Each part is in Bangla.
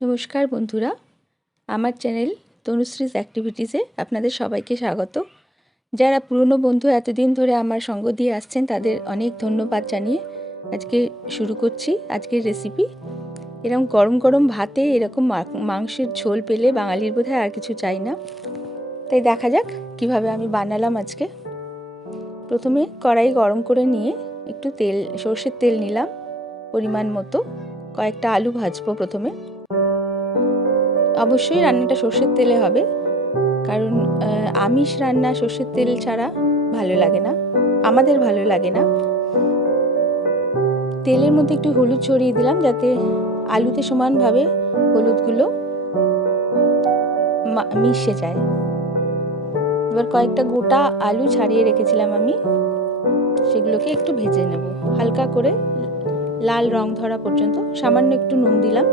নমস্কার বন্ধুরা, আমার চ্যানেল তনুশ্রীজ অ্যাক্টিভিটিসে আপনাদের সবাইকে স্বাগত। যারা পুরনো বন্ধু এতদিন ধরে আমার সঙ্গ দিয়ে আসছেন তাদের অনেক ধন্যবাদ জানিয়ে আজকে শুরু করছি আজকের রেসিপি। এরকম গরম গরম ভাতে এরকম মাংসের ঝোল পেলে বাঙালির বোধহয় আর কিছু চাই না। তাই দেখা যাক কিভাবে আমি বানালাম আজকে। প্রথমে কড়াই গরম করে নিয়ে একটু সর্ষের তেল নিলাম পরিমাণ মতো। কয়েকটা আলু ভাজবো প্রথমে। অবশ্যই রান্নাটা সর্ষের তেলে হবে, কারণ আমিষ রান্না সর্ষের তেল ছাড়া ভালো লাগে না, আমাদের ভালো লাগে না। তেলের মধ্যে একটু হলুদ ছড়িয়ে দিলাম যাতে আলুতে সমানভাবে হলুদগুলো মিশে যায়। এবার কয়েকটা গোটা আলু ছাড়িয়ে রেখেছিলাম আমি, সেগুলোকে একটু ভেজে নেব হালকা করে লাল রং ধরা পর্যন্ত। সামান্য একটু নুন দিলাম।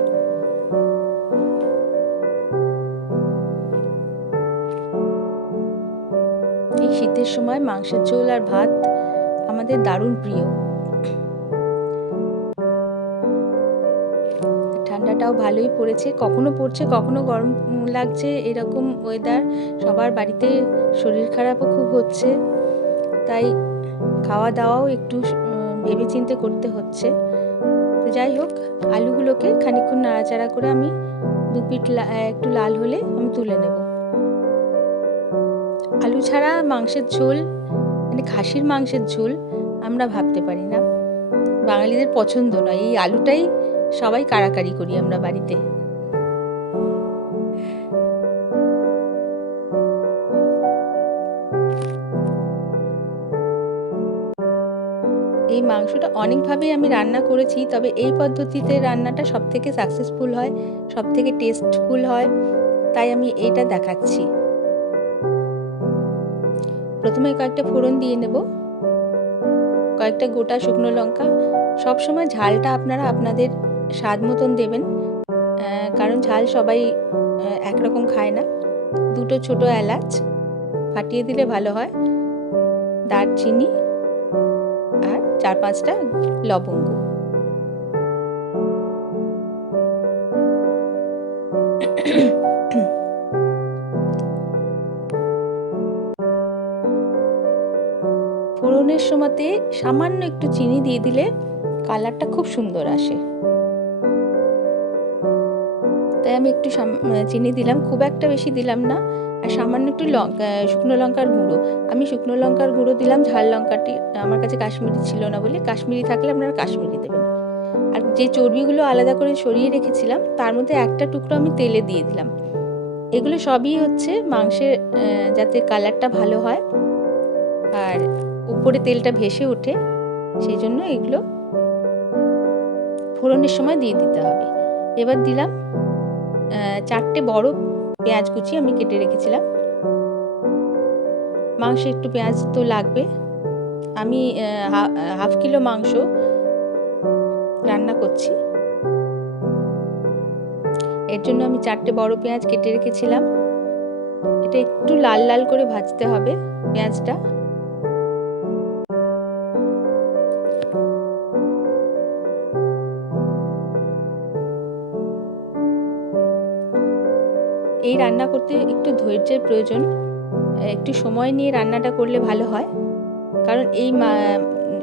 এই শীতের সময় মাংসের ঝোল আর ভাত আমাদের দারুণ প্রিয়। ঠান্ডাটাও ভালোই পড়েছে, কখনো পড়ছে কখনো গরম লাগছে, এরকম ওয়েদার। সবার বাড়িতে শরীর খারাপও খুব হচ্ছে, তাই খাওয়া দাওয়াও একটু ভেবেচিন্তে করতে হচ্ছে। তো যাই হোক, আলুগুলোকে খানিকক্ষণ নাড়াচাড়া করে আমি দু পিঠ একটু লাল হলে আমি তুলে নেব। আলু ছাড়া মাংসের ঝোল, মানে খাসির মাংসের ঝোল আমরা ভাবতে পারি না, বাঙালিদের পছন্দ নয়। এই আলুটাই সবাই কাড়াকাড়ি করি আমরা বাড়িতে। এই মাংসটা অনেকভাবেই আমি রান্না করেছি, তবে এই পদ্ধতিতে রান্নাটা সব থেকে সাকসেসফুল হয়, সব থেকে টেস্টফুল হয়, তাই আমি এইটা দেখাচ্ছি। প্রথমে কয়েকটা ফোড়ন দিয়ে নেব, কয়েকটা গোটা শুকনো লঙ্কা। সবসময় ঝালটা আপনারা আপনাদের স্বাদ মতন দেবেন, কারণ ঝাল সবাই একরকম খায় না। দুটো ছোট এলাচ ফাটিয়ে দিলে ভালো হয়, দারচিনি আর 4-5টা লবঙ্গ। ফোড়নের সময়তে সামান্য একটু চিনি দিয়ে দিলে কালারটা খুব সুন্দর আসে, তাই আমি একটু চিনি দিলাম, খুব একটা বেশি দিলাম না। আর সামান্য একটু শুকনো লঙ্কার গুঁড়ো, আমি শুকনো লঙ্কার গুঁড়ো দিলাম। ঝাল লঙ্কাটি আমার কাছে কাশ্মীরি ছিল না বলে, কাশ্মীরি থাকলে আপনারা কাশ্মীরি দেবেন। আর যে চর্বিগুলো আলাদা করে সরিয়ে রেখেছিলাম তার মধ্যে একটা টুকরো আমি তেলে দিয়ে দিলাম। এগুলো সবই হচ্ছে মাংসের যাতে কালারটা ভালো হয় আর উপরে তেলটা ভেসে ওঠে, সেই জন্য এগুলো ফোড়নের সময় দিয়ে দিতে হবে। এবার দিলাম 4টে বড় পেঁয়াজ কুচি আমি কেটে রেখেছিলাম। মাংসে একটু পেঁয়াজ তো লাগবে। আমি হাফ কিলো মাংস রান্না করছি, এর জন্য আমি 4টে বড় পেঁয়াজ কেটে রেখেছিলাম। এটা একটু লাল লাল করে ভাজতে হবে পেঁয়াজটা। এই রান্না করতে একটু ধৈর্যের প্রয়োজন, একটু সময় নিয়ে রান্নাটা করলে ভালো হয়, কারণ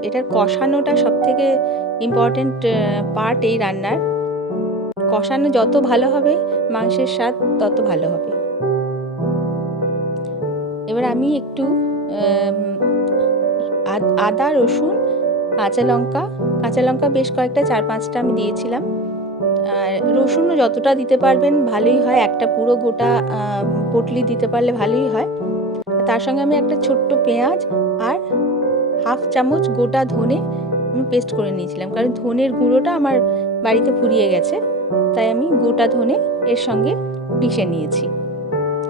এটার কষানোটা সব থেকে ইম্পর্টেন্ট পার্ট এই রান্নার। কষানো যত ভালো হবে মাংসের স্বাদ তত ভালো হবে। এবার আমি একটু আদা, রসুন, কাঁচা লঙ্কা বেশ কয়েকটা 4-5টা আমি দিয়েছিলাম। আর রসুনও যতটা দিতে পারবেন ভালোই হয়, একটা পুরো গোটা পটলি দিতে পারলে ভালোই হয়। তার সঙ্গে আমি একটা ছোট্ট পেঁয়াজ আর হাফ চামচ গোটা ধনে আমি পেস্ট করে নিয়েছিলাম, কারণ ধনের গুঁড়োটা আমার বাড়িতে ফুরিয়ে গেছে, তাই আমি গোটা ধনে এর সঙ্গে পিষে নিয়েছি।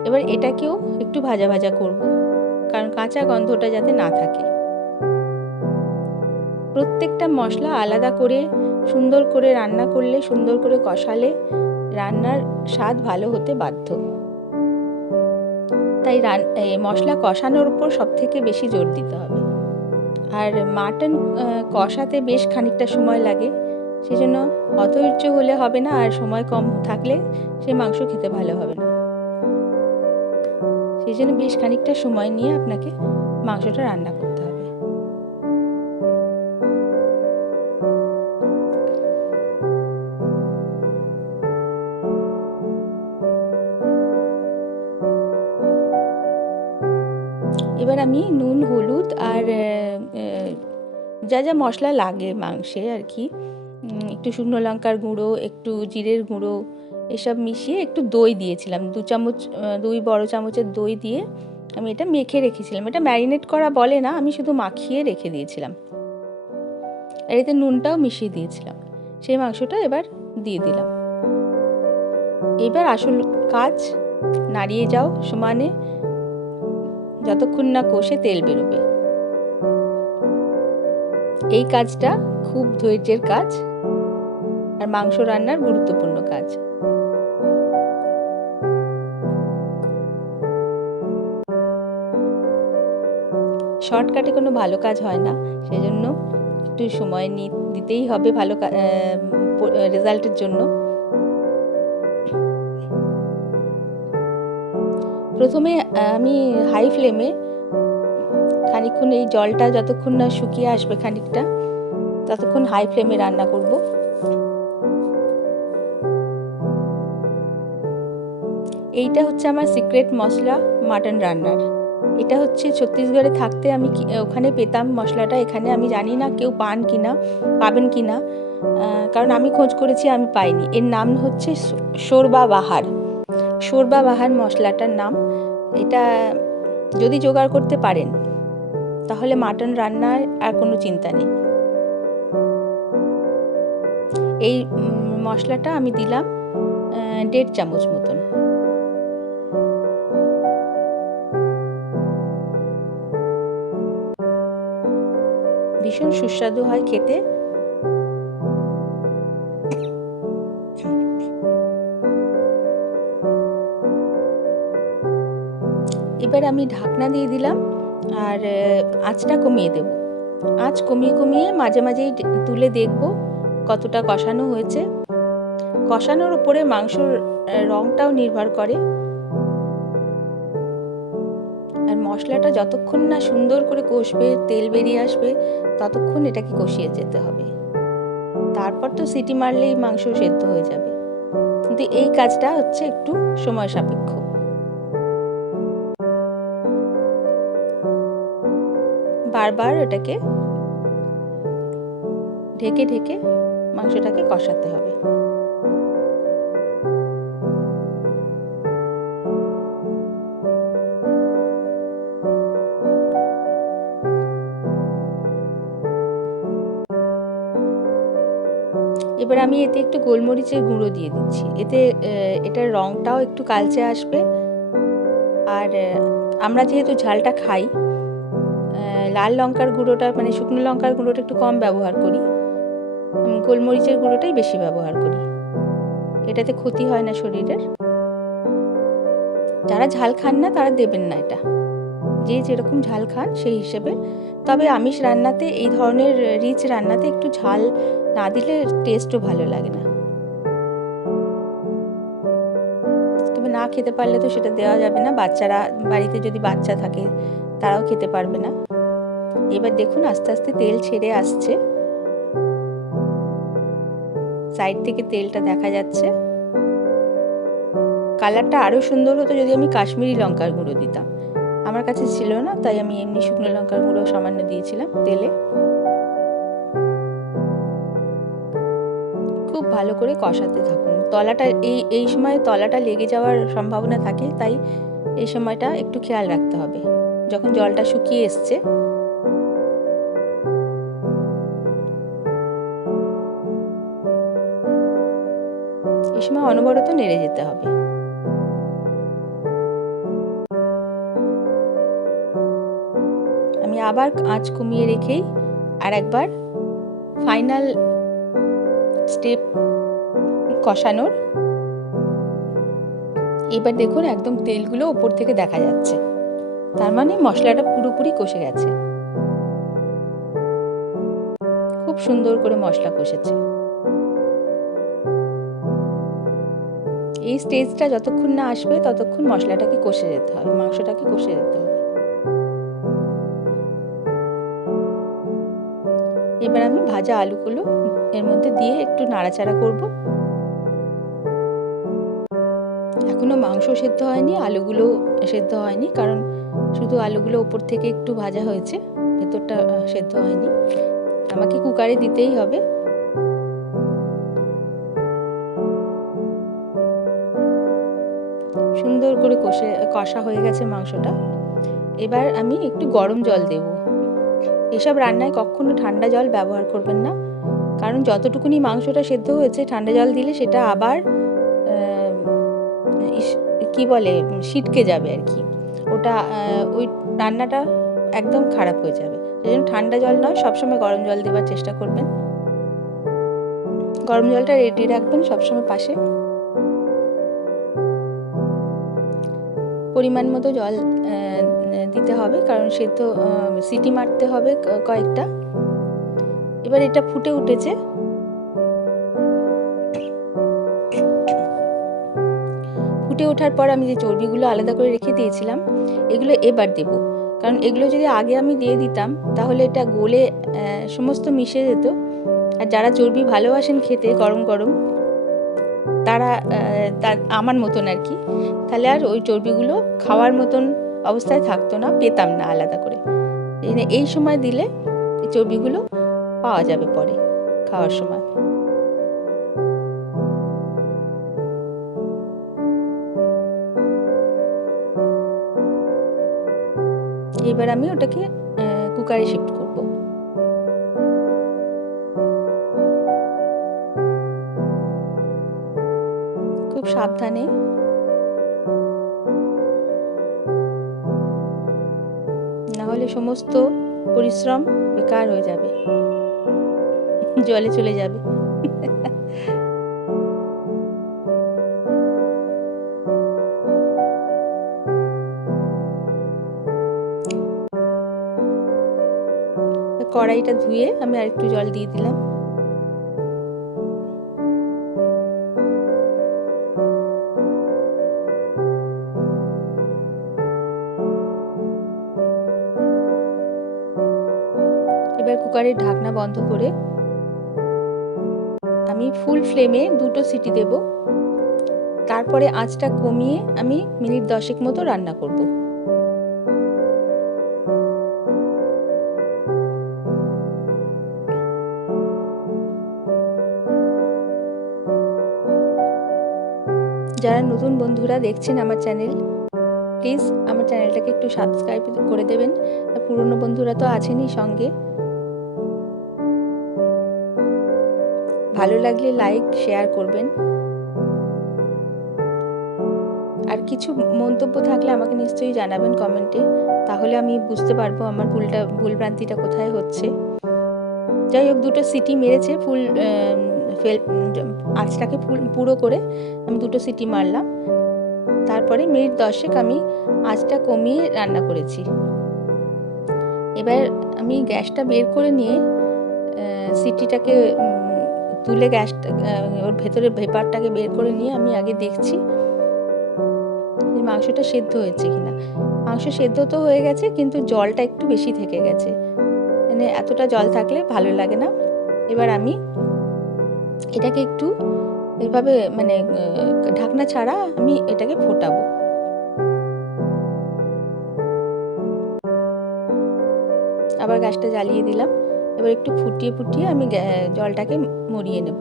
এবার এটাকেও একটু ভাজা ভাজা করব, কারণ কাঁচা গন্ধটা যাতে না থাকে। প্রত্যেকটা মশলা আলাদা করে সুন্দর করে রান্না করলে, সুন্দর করে কষালে রান্নার স্বাদ ভালো হতে বাধ্য। তাই মশলা কষানোর উপর সব থেকে বেশি জোর দিতে হবে। আর মাটন কষাতে বেশ খানিকটা সময় লাগে, সেজন্য অধৈর্য হলে হবে না, আর সময় কম থাকলে সেই মাংস খেতে ভালো হবে না। সেই জন্য বেশ খানিকটা সময় নিয়ে আপনাকে মাংসটা রান্না করতে হবে। এবার আমি নুন, হলুদ আর যা যা মশলা লাগে মাংসে আর কি, একটু শুকনো লঙ্কার গুঁড়ো, একটু জিরের গুঁড়ো, এসব মিশিয়ে একটু দই দিয়েছিলাম, 2 বড় চামচের দই দিয়ে আমি এটা মেখে রেখেছিলাম। এটা ম্যারিনেট করা বলে না, আমি শুধু মাখিয়ে রেখে দিয়েছিলাম। আর এতে নুনটাও মিশিয়ে দিয়েছিলাম। সেই মাংসটা এবার দিয়ে দিলাম। এবার আসল কাজ, নাড়িয়ে যাও সমানে যতক্ষণ না কষে তেল বেরোবে। এই কাজটা খুব ধৈর্যের কাজ আর মাংস রান্নার গুরুত্বপূর্ণ কাজ। শর্টকাটে কোনো ভালো কাজ হয় না, সেজন্য একটু সময় দিতেই হবে ভালো রেজাল্টের জন্য। প্রথমে আমি হাই ফ্লেমে খানিকক্ষণ, এই জলটা যতক্ষণ না শুকিয়ে আসবে খানিকটা, ততক্ষণ হাই ফ্লেমে রান্না করব। এইটা হচ্ছে আমার সিক্রেট মশলা মাটন রান্নার। এটা হচ্ছে ছত্তিশগড়ে থাকতে আমি ওখানে পেতাম মশলাটা, এখানে আমি জানি না কেউ পাবেন কি না, কারণ আমি খোঁজ করেছি, আমি পাইনি। এর নাম হচ্ছে শোরবা বাহার মশলাটার নাম। এটা যদি জোগাড় করতে পারেন তাহলে মাটন রান্নার আর কোনো চিন্তা নেই। এই মশলাটা আমি দিলাম 1.5 চামচ মতন। ভীষণ সুস্বাদু হয় খেতে। এবার আমি ঢাকনা দিয়ে দিলাম আর আঁচটা কমিয়ে দেব। আঁচ কমিয়ে মাঝে মাঝেই তুলে দেখব কতটা কষানো হয়েছে। কষানোর উপরে মাংসর রংটাও নির্ভর করে। আর মশলাটা যতক্ষণ না সুন্দর করে কষবে, তেল বেরিয়ে আসবে, ততক্ষণ এটাকে কষিয়ে যেতে হবে। তারপর তো সিটি মারলেই মাংস সেদ্ধ হয়ে যাবে, কিন্তু এই কাজটা হচ্ছে একটু সময় সাপেক্ষ। বারবার এটাকে ঢেকে মাংসটাকে কষাতে হবে। এবার আমি এতে একটু গোলমরিচের গুঁড়ো দিয়ে দিচ্ছি, এতে এটার রংটাও একটু কালচে আসবে। আর আমরা যেহেতু ঝালটা খাই, লাল লঙ্কার গুঁড়োটা, মানে শুকনো লঙ্কার গুঁড়োটা একটু কম ব্যবহার করি, গোলমরিচের গুঁড়োটাই বেশি ব্যবহার করি। এটাতে ক্ষতি হয় না শরীরের। যারা ঝাল খান না তারা দেবেন না, এটা যে যেরকম ঝাল খান সেই হিসেবে। তবে আমিষ রান্নাতে, এই ধরনের রিচ রান্নাতে একটু ঝাল না দিলে টেস্টও ভালো লাগে না। তবে না খেতে পারলে তো সেটা দেওয়া যাবে না, বাচ্চারা, বাড়িতে যদি বাচ্চা থাকে তারাও খেতে পারবে না। এবার দেখুন আস্তে আস্তে তেল ছেড়ে আসছে, সাইড থেকে তেলটা দেখা যাচ্ছে। কালারটা আরও সুন্দর হতো যদি আমি কাশ্মীরি লঙ্কার গুঁড়ো দিতাম, আমার কাছে ছিল না, তাই আমি এমনি শুকনো লঙ্কার গুঁড়ো সামান্য দিয়েছিলাম তেলে। খুব ভালো করে কষাতে থাকুন। তলাটা এই সময় তলাটা লেগে যাওয়ার সম্ভাবনা থাকে, তাই এই সময়টা একটু খেয়াল রাখতে হবে। যখন জলটা শুকিয়ে এসছে, এই সময় অনবরত নেড়ে যেতে হবে। আমি আবার আঁচ কমিয়ে রেখেই আর একবার ফাইনাল স্টেপ কষানোর। এবার দেখুন একদম তেলগুলো ওপর থেকে দেখা যাচ্ছে, তার মানে মশলাটা পুরোপুরি কষে গেছে। খুব সুন্দর করে মশলা কষেছে। এই স্টেজটা যতক্ষণ না আসবে ততক্ষণ মশলাটাকে কষে যেতে হবে, মাংসটাকে কষে যেতে হবে। এবার আমি ভাজা আলুগুলো এর মধ্যে দিয়ে একটু নাড়াচাড়া করব। এখনো মাংস সেদ্ধ হয়নি, আলুগুলো সেদ্ধ হয়নি, কারণ শুধু আলুগুলো ওপর থেকে একটু ভাজা হয়েছে, ভেতরটা সেদ্ধ হয়নি। আমাকে কুকারে দিতেই হবে। সুন্দর করে কষা হয়ে গেছে মাংসটা। এবার আমি একটু গরম জল দেব। এসব রান্নায় কখনো ঠান্ডা জল ব্যবহার করবেন না, কারণ যতটুকুনি মাংসটা সেদ্ধ হয়েছে ঠান্ডা জল দিলে সেটা আবার কি বলে ছিটকে যাবে আর কি, ওটা ওই রান্নাটা একদম খারাপ হয়ে যাবে। সেই জন্য ঠান্ডা জল নয়, সবসময় গরম জল দেওয়ার চেষ্টা করবেন। গরম জলটা রেডি রাখবেন সবসময় পাশে। পরিমাণ মতো জল দিতে হবে, কারণ সেদ্ধ সিটি মারতে হবে কয়েকটা। এবার এটা ফুটে উঠেছে। ফুটে ওঠার পর আমি যে চর্বিগুলো আলাদা করে রেখে দিয়েছিলাম এগুলো এবার দেব, কারণ এগুলো যদি আগে আমি দিয়ে দিতাম তাহলে এটা গলে সমস্ত মিশে যেত। আর যারা চর্বি ভালোবাসেন খেতে গরম গরম, তারা আমার মতন আর কি, তাহলে আর ওই চর্বিগুলো খাওয়ার মতন অবস্থায় থাকতো না, পেতাম না আলাদা করে। এই সময় দিলে এই চর্বিগুলো পাওয়া যাবে পরে খাওয়ার সময়। এবার আমি ওটাকে কুকারে শিফট করব। খুব সাবধানে, না হলে সমস্ত পরিশ্রম বেকার হয়ে যাবে, জলে চলে যাবে। কড়াইটা ধুয়ে আমি আরেকটু জল দিয়ে দিলাম। এবার কুকারের ঢাকনা বন্ধ করে আমি ফুল ফ্লেমে 2টো সিটি দেব। তারপরে আঁচটা কমিয়ে আমি মিনিট 10 মতো রান্না করব। যারা নতুন বন্ধুরা দেখছেন আমার চ্যানেল, প্লিজ আমার চ্যানেলটাকে একটু সাবস্ক্রাইব করে দেবেন। পুরনো বন্ধুরা তো আছেনই সঙ্গে। ভালো লাগলে লাইক শেয়ার করবেন। আর কিছু মন্তব্য থাকলে আমাকে নিশ্চয়ই জানাবেন কমেন্টে, তাহলে আমি বুঝতে পারবো আমার ভুলভ্রান্তিটা কোথায় হচ্ছে। যাই হোক, 2টো সিটি মেরেছে, আঁচটাকে পুরো করে আমি 2টো সিটি মারলাম। তারপরে মিনিট 10 আমি আঁচটা কমিয়ে রান্না করেছি। এবার আমি গ্যাসটা বের করে নিয়ে সিটিটাকে তুলে গ্যাসটা ওর ভেতরে ভেপারটাকে বের করে নিয়ে আমি আগে দেখছি যে মাংসটা সেদ্ধ হয়েছে কিনা। মাংস সেদ্ধ তো হয়ে গেছে, কিন্তু জলটা একটু বেশি থেকে গেছে, মানে এতটা জল থাকলে ভালো লাগে না। এবার আমি এটাকে একটু এভাবে মানে ঢাকনা ছাড়া আমি এটাকে ফোটাবো। আবার গ্যাসটা জ্বালিয়ে দিলাম। এবার একটু ফুটিয়ে ফুটিয়ে আমি জলটাকে মরিয়ে নেব।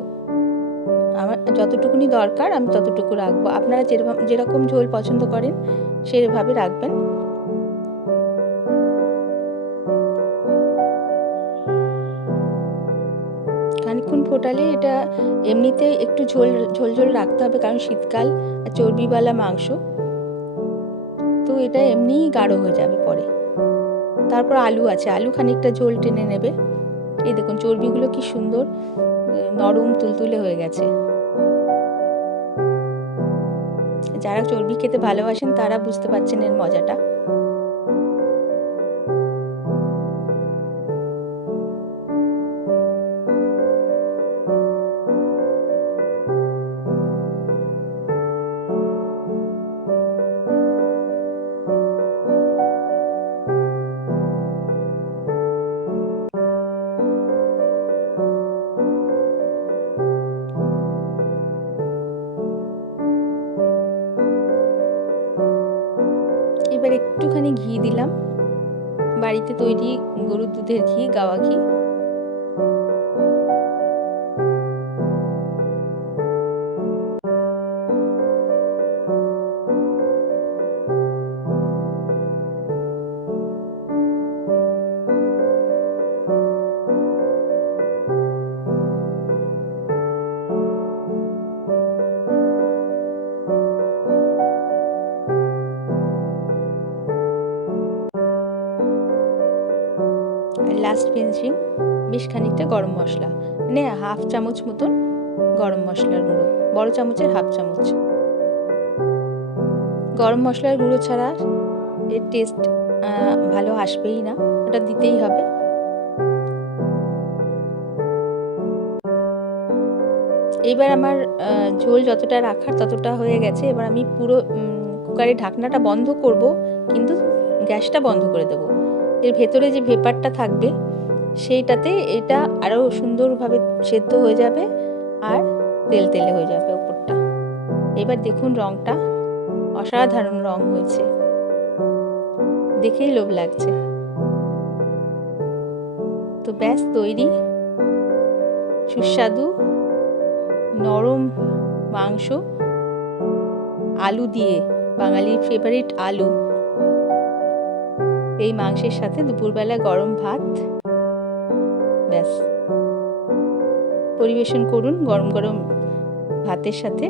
আমার যতটুকুনি দরকার আমি ততটুকু রাখবো। আপনারা যেরকম ঝোল পছন্দ করেন সেভাবে রাখবেন। খানিকক্ষণ ফোটালে এটা এমনিতেই একটু ঝোল ঝোল রাখতে হবে, কারণ শীতকাল আর চর্বিওয়ালা মাংস তো এটা এমনিই গাঢ় হয়ে যাবে পরে। তারপর আলু আছে, আলু খানিকটা ঝোল টেনে নেবে। এই দেখুন চর্বিগুলো কি সুন্দর নরম তুলতুলে হয়ে গেছে। যারা চর্বি খেতে ভালোবাসেন তারা বুঝতে পারছেন এর মজাটা। এবার একটুখানি ঘি দিলাম, বাড়িতে তৈরি গরুর দুধের ঘি, গাওয়া ঘি। লাস্ট ফিনিশিং বেশ খানিকটা গরম মশলা, মানে হাফ চামচ মতন গরম মশলার গুঁড়ো, বড় চামচের হাফ চামচ। গরম মশলার গুঁড়ো ছাড়া এর টেস্ট ভালো আসবেই না, ওটা দিতেই হবে। এবার আমার ঝোল যতটা রাখার ততটা হয়ে গেছে। এবার আমি পুরো কুকারের ঢাকনাটা বন্ধ করব, কিন্তু গ্যাসটা বন্ধ করে দেবো। এর ভেতরে যে ভেপারটা থাকবে সেইটাতে এটা আরও সুন্দরভাবে সেদ্ধ হয়ে যাবে আর তেল তেলে হয়ে যাবে ওপরটা। এবার দেখুন রঙটা অসাধারণ রং হয়েছে, দেখেই লোভ লাগছে। তো ব্যাস তৈরি সুস্বাদু নরম মাংস, আলু দিয়ে, বাঙালির ফেভারিট আলু। এই মাংসের সাথে দুপুরবেলা গরম ভাত, ব্যাস পরিবেশন করুন গরম গরম ভাতের সাথে।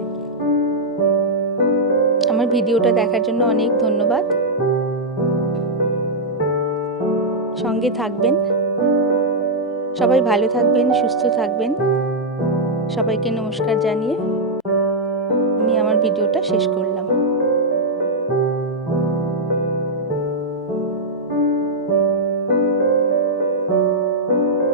আমার ভিডিওটা দেখার জন্য অনেক ধন্যবাদ। সঙ্গে থাকবেন, সবাই ভালো থাকবেন, সুস্থ থাকবেন। সবাইকে নমস্কার জানিয়ে আমি আমার ভিডিওটা শেষ করলাম।